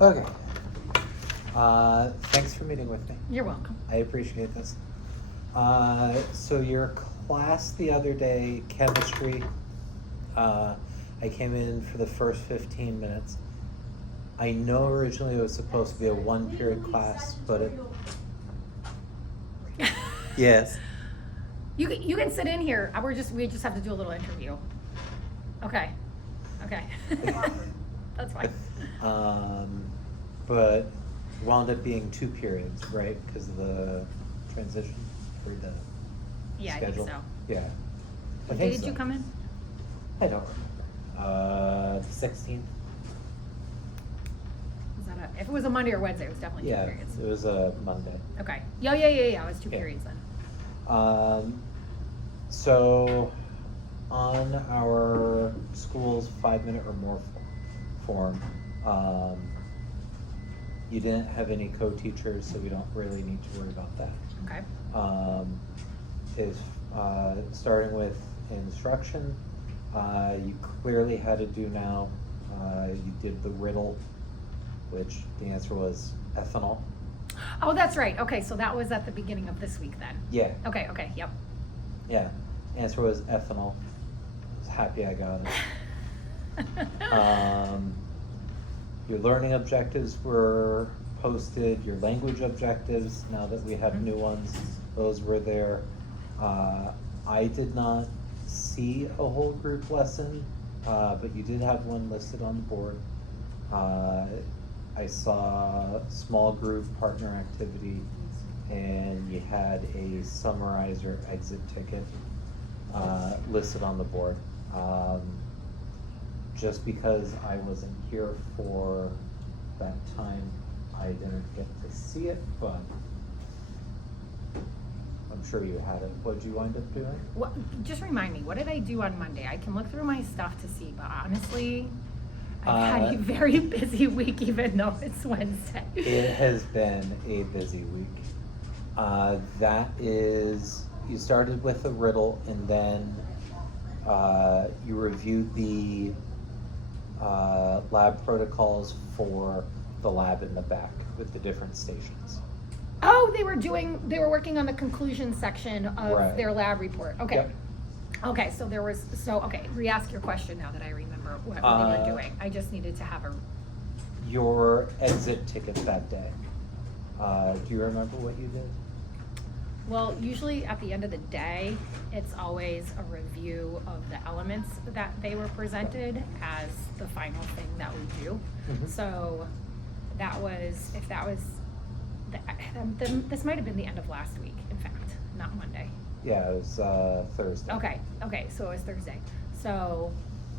Okay. Thanks for meeting with me. You're welcome. I appreciate this. So your class the other day, chemistry, I came in for the first 15 minutes. I know originally it was supposed to be a 1-period class, but it... Yes. You can sit in here. We just have to do a little interview. Okay. That's fine. But wound up being 2 periods, right? Because of the transition for the Yeah, schedule. I think so. Yeah. What day did you come in? I don't remember. The 16th. If it was a Monday or Wednesday, it was definitely 2 Yeah, periods. it was a Monday. Okay. Yeah. It was 2 Yeah. periods then. So on our school's 5-minute or more form, you didn't have any co-teachers, so we don't really need to worry about that. Okay. Is starting with instruction, you clearly had to do now, you did the riddle, which the answer was ethanol. Oh, that's right. Okay, so that was at the beginning of this week then. Yeah. Okay. Yep. Yeah, answer was ethanol. I was happy I got it. Your learning objectives were posted, your language objectives, now that we have new ones, those were there. I did not see a whole group lesson, but you did have one listed on the board. I saw small group partner activity, and you had a summarizer exit ticket listed on the board. Just because I wasn't here for that time, I didn't get to see it, but I'm sure you had it. What'd you wind up doing? What? Just remind me. What did I do on Monday? I can look through my stuff to see, but honestly, I've had a very busy week, even though it's Wednesday. It has been a busy week. That is, you started with a riddle, and then you reviewed the lab protocols for the lab in the back with the different stations. Oh, they were working on the conclusion section of Right. their lab report. Okay. Yep. Okay, okay, re-ask your question now that I remember what they were doing. I just needed to have Your exit ticket that day. Do you remember what you did? well, usually at the end of the day, it's always a review of the elements that they were presented as the final thing that we do. Mhm. So this might have been the end of last week, in fact, not Monday. Yeah, it was Thursday. Okay, so it was Thursday. So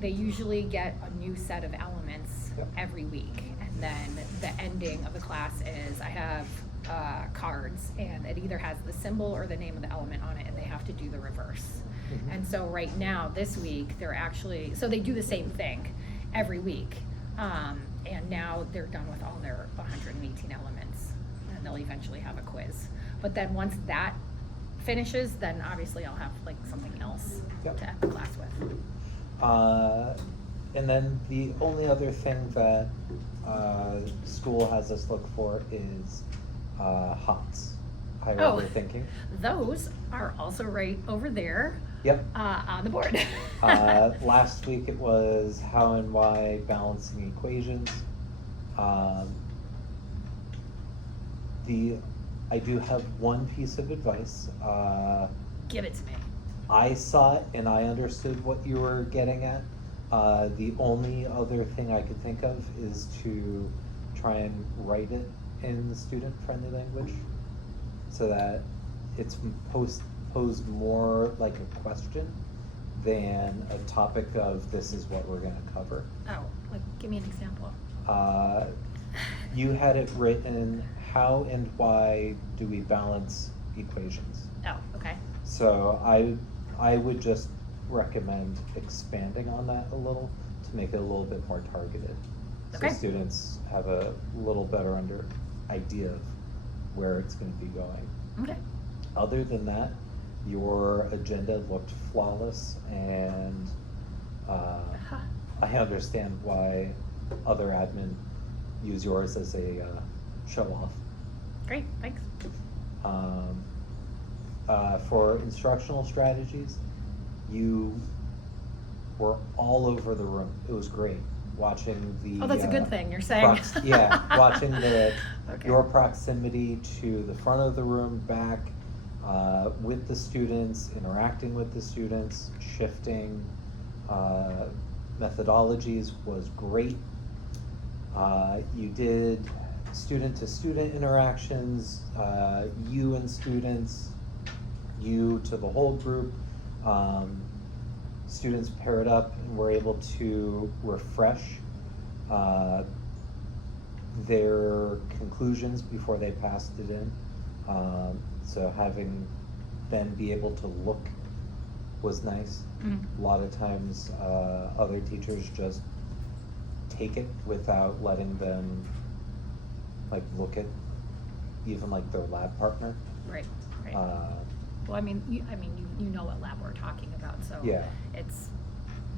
they usually get a new set of elements Yep. every week. And then the ending of the class is I have cards, and it either has the symbol or the name of the element on it, and they have to do the reverse. Mhm. And so right now, this week, so they do the same thing every week. And now they're done with all their 118 elements, and they'll eventually have a quiz. But then once that finishes, then obviously I'll have like something else Yep. to end the class with. And then the only other thing that school has us look for is HOTS, higher Oh. order thinking. Those are also right over there Yep. on the board. Last week it was how and why balancing equations. I do have one piece of advice. Give it to me. I saw it and I understood what you were getting at. The only other thing I could think of is to try and write it in the student-friendly language so that it's posed more like a question than a topic of this is what we're going to cover. Oh, like give me an example. You had it written, how and why do we balance equations? Oh, okay. So I would just recommend expanding on that a little to make it a little bit more targeted. Okay. So students have a little better idea of where it's going to be going. Okay. Other than that, your agenda looked flawless, and I understand why other admin use yours as a show off. Great, thanks. For instructional strategies, you were all over the room. It was great watching the. Oh, that's a good thing, you're saying. Watching Okay. your proximity to the front of the room, back, with the students, interacting with the students, shifting methodologies was great. You did student-to-student interactions, you and students, you to the whole group. Students paired up and were able to refresh their conclusions before they passed it in. So having them be able to look was nice. Mhm. A lot of times, other teachers just take it without letting them like look at even like their lab partner. Right, right. Uh, Well, you know what lab we're talking about, so. Yeah. It's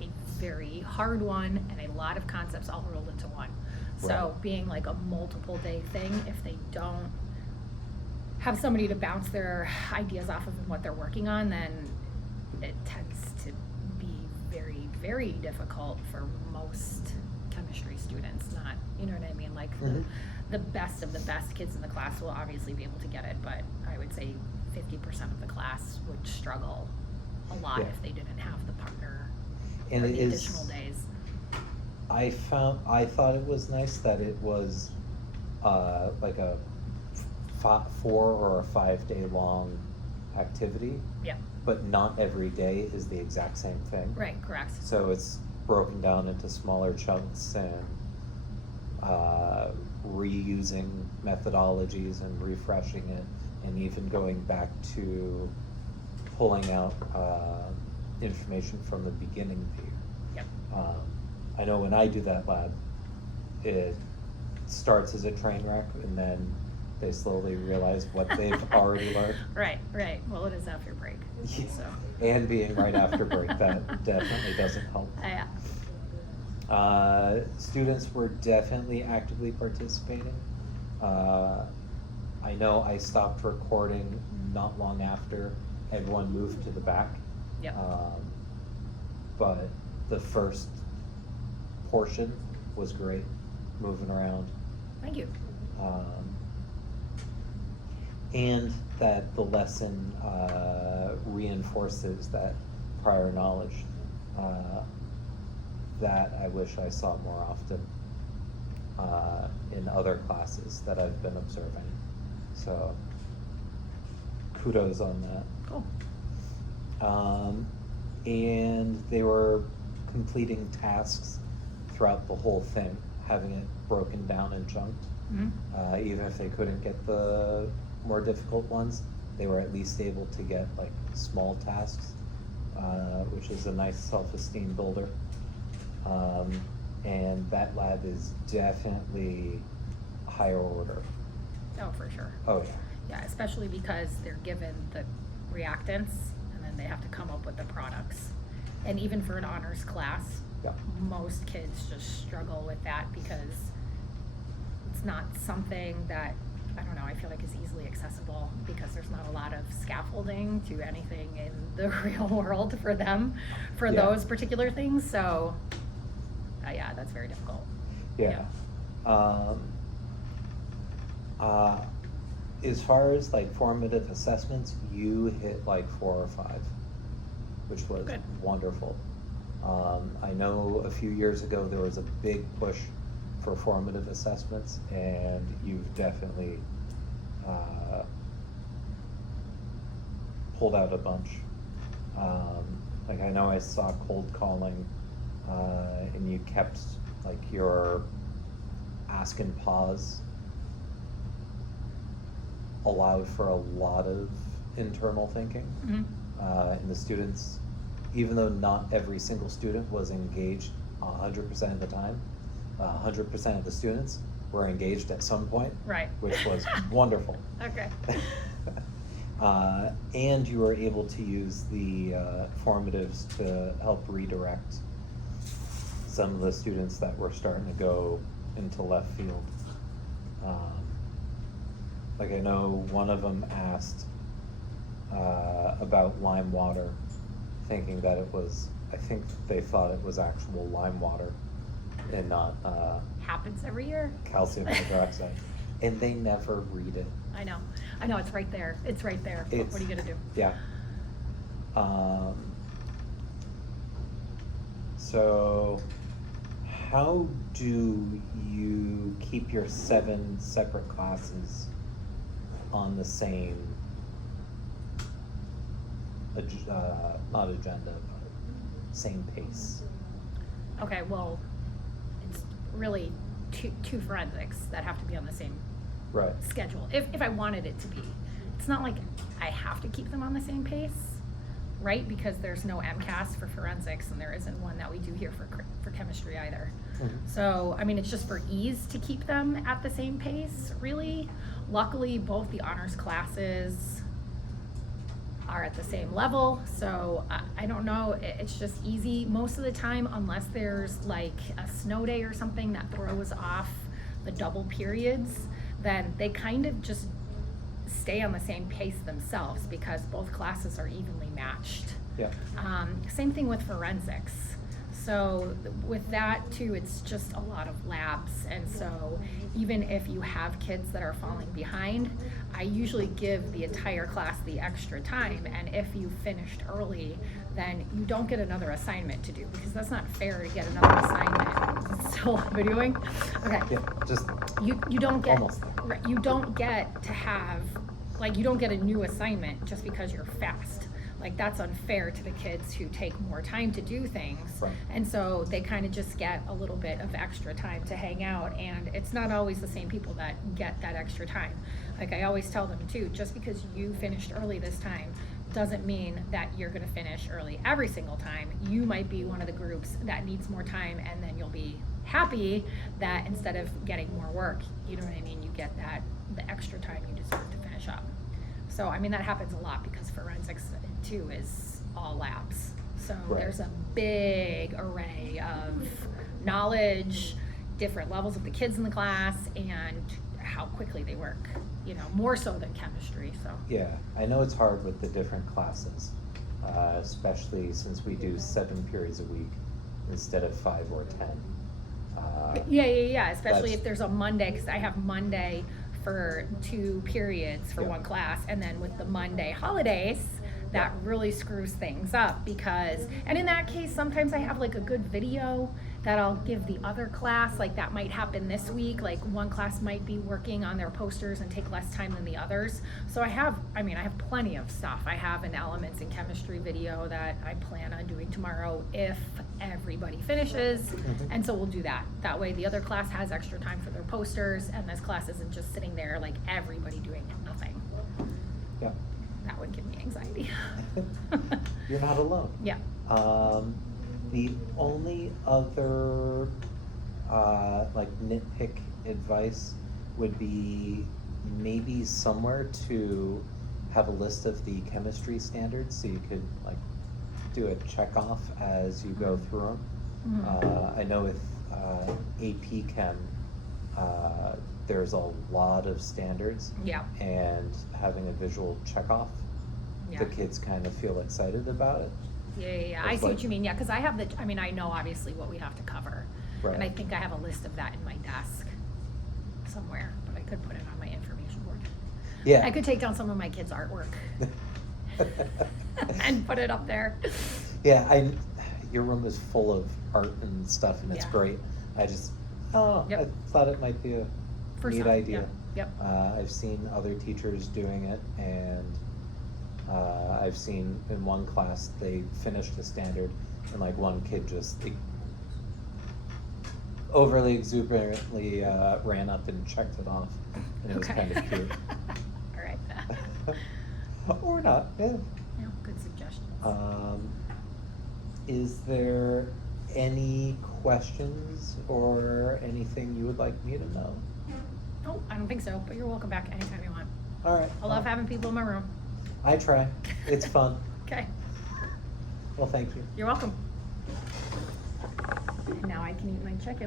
a very hard one and a lot of concepts all rolled into one. So Right. being like a multiple day thing, if they don't have somebody to bounce their ideas off of and what they're working on, then it tends to be very, very difficult for most chemistry students, not, you know what I mean? Like Mhm. the best of the best kids in the class will obviously be able to get it, but I would say 50% of the class would struggle a lot Yeah. if they didn't have the partner And or it the is- additional days. I thought it was nice that it was like a 4 or a 5 day long activity, Yeah, but not every day is the exact same thing. right, correct. So it's broken down into smaller chunks and reusing methodologies and refreshing it, and even going back to pulling out information from the beginning view. Yep, I know when I do that lab, it starts as a train wreck and then they slowly realize what they've already learned. right, right. Well, it is after break, Yeah. so. And being right after break, that definitely doesn't help. Yeah, Students were definitely actively participating. I know I stopped recording not long after everyone moved to the back. yep, But the first portion was great, moving around. thank you. And that the lesson reinforces that prior knowledge that I wish I saw more often in other classes that I've been observing. So kudos on that. Cool. And they were completing tasks throughout the whole thing, having it broken down and chunked. Mhm. Even if they couldn't get the more difficult ones, they were at least able to get like small tasks, which is a nice self-esteem builder. And that lab is definitely higher order. Oh, for sure. Oh, yeah. Yeah, especially because they're given the reactants and then they have to come up with the products. And even for an honors class, Yeah. most kids just struggle with that because it's not something that, I don't know, I feel like is easily accessible because there's not a lot of scaffolding to anything in the real world for them, for Yeah. those particular things, so, yeah, that's very difficult. Yeah. As far as like formative assessments, you hit like 4 or 5, which was Good. wonderful. I know a few years ago there was a big push for formative assessments, and you've definitely pulled out a bunch. Like I know I saw cold calling, and you kept like your ask and pause allowed for a lot of internal thinking. Mhm. And the students, even though not every single student was engaged 100% of the time, 100% of the students were engaged at some point, Right. which was wonderful. Okay. And you were able to use the formatives to help redirect some of the students that were starting to go into left field. Like, I know one of them asked about lime water, thinking that it was, I think they thought it was actual lime water and not Happens every year. calcium hydroxide. And they never read it. I know, it's right there, it's right there. It's- What are you gonna do? Yeah. So how do you keep your 7 separate classes on the same, not agenda, but same pace? Okay, well, it's really two forensics that have to be on the same Right. schedule, if I wanted it to be. It's not like I have to keep them on the same pace, right? Because there's no MCAS for forensics, and there isn't one that we do here for chemistry either. Mhm. So, I mean, it's just for ease to keep them at the same pace, really. Luckily, both the honors classes are at the same level, so I don't know, it's just easy most of the time, unless there's like a snow day or something that throws off the double periods, then they kind of just stay on the same pace themselves because both classes are evenly matched. Yeah. Same thing with forensics. So with that too, it's just a lot of labs. And so even if you have kids that are falling behind, I usually give the entire class the extra time. And if you finished early, then you don't get another assignment to do, because that's not fair to get another assignment. Still videoing? Okay. Yeah, just You don't get, almost there. right, you don't get to have, like, you don't get a new assignment just because you're fast. Like, that's unfair to the kids who take more time to do things. Right. And so they kind of just get a little bit of extra time to hang out, and it's not always the same people that get that extra time. Like, I always tell them too, just because you finished early this time doesn't mean that you're gonna finish early every single time. You might be one of the groups that needs more time, and then you'll be happy that instead of getting more work, you know what I mean, you get the extra time you deserve to finish up. So, I mean, that happens a lot because forensics too is all labs. So Right. there's a big array of knowledge, different levels of the kids in the class, and how quickly they work, you know, more so than chemistry, so. Yeah, I know it's hard with the different classes, especially since we do 7 periods a week instead of 5 or 10. Yeah, especially That's- if there's a Monday, because I have Monday for 2 periods for Yeah. one class, and then with the Monday holidays, that really screws things up because, and in that case, sometimes I have like a good video that I'll give the other class, like that might happen this week, like one class might be working on their posters and take less time than the others. So I have plenty of stuff. I have an elements in chemistry video that I plan on doing tomorrow if everybody finishes. Mhm. And so we'll do that. That way the other class has extra time for their posters, and this class isn't just sitting there like everybody doing nothing. Yeah. That would give me anxiety. You're not alone. Yeah. The only other, like nitpick advice would be maybe somewhere to have a list of the chemistry standards, so you could like do a check off as you go through them. Mhm. I know with AP Chem, there's a lot of standards. Yeah. And having a visual check off, Yeah. the kids kind of feel excited about it. Yeah. I It's see like- what you mean. Yeah, because I have I know obviously what we have to cover. Right. And I think I have a list of that in my desk somewhere, but I could put it on my information board. Yeah. I could take down some of my kids' artwork and put it up there. Yeah, your room is full of art and stuff, and it's Yeah. great. I Yep. thought it might be a First neat time, idea. Yep. I've seen other teachers doing it, and I've seen in one class they finished a standard, and like one kid just overly exuberantly ran up and checked it off, and it was Okay. kind of cute. All right. Or not, yeah. Yeah, good suggestions. Is there any questions or anything you would like me to know? Oh, I don't think so, but you're welcome back anytime you want. All right. I love having people in my room. I try. It's fun. Okay, Well, thank you. you're welcome. Now I can eat my chicken.